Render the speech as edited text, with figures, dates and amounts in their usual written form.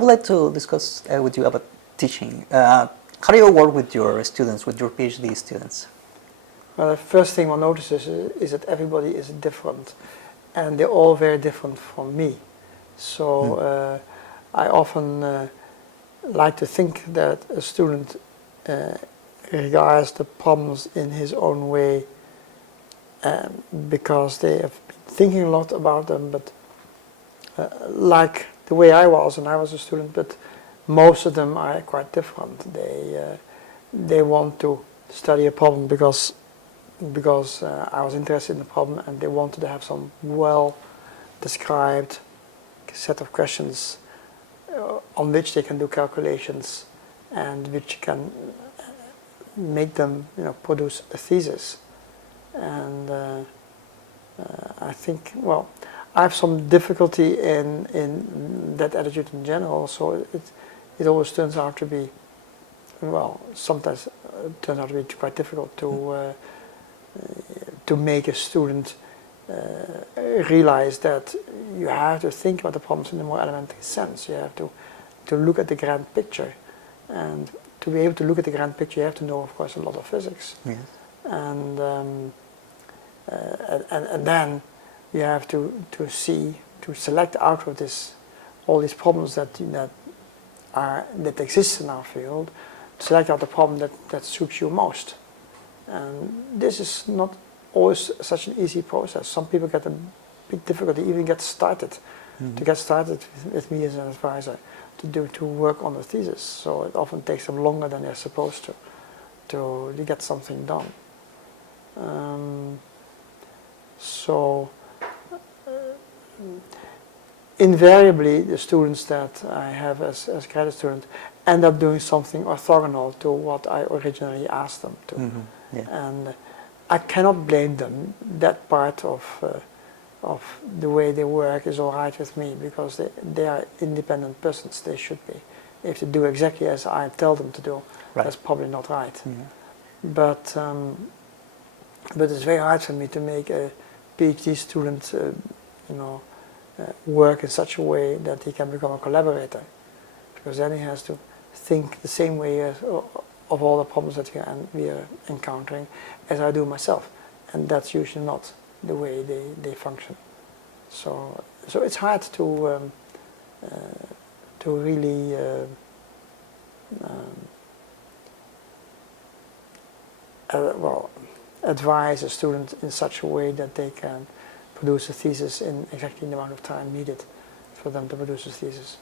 would like to discuss with you about teaching. How do you work with your students, with your PhD students? Well, the first thing one notices is that everybody is different, and they're all very different from me. So I often like to think that a student regards the problems in his own way because they have been thinking a lot about them, but like the way I was when I was a student, but most of them are quite different. They want to study a problem because I was interested in the problem, and they wanted to have some well described set of questions on which they can do calculations and which can make them, produce a thesis. And I think, well, I have some difficulty in that attitude in general. So it always turns out to be, well, sometimes it turns out to be quite difficult to make a student realize that you have to think about the problems in a more elementary sense. You have to look at the grand picture, and to be able to look at the grand picture, you have to know, of course, a lot of physics. Yes. And then you have to select out of this all these problems that exist in our field, select out the problem that suits you most. And this is not always such an easy process. Some people get a big difficulty even get started. To get started with me as an advisor to work on the thesis. So it often takes them longer than they're supposed to get something done. Invariably, the students that I have as graduate students end up doing something orthogonal to what I originally asked them to. Yeah. And I cannot blame them. That part of the way they work is all right with me, because they are independent persons. They should be. If they do exactly as I tell them to do, that's probably not right. But it's very hard for me to make a PhD student, work in such a way that he can become a collaborator, because then he has to think the same way of all the problems that we are encountering as I do myself, and that's usually not the way they function. So it's hard to really advise a student in such a way that they can produce a thesis in exactly the amount of time needed for them to produce a thesis.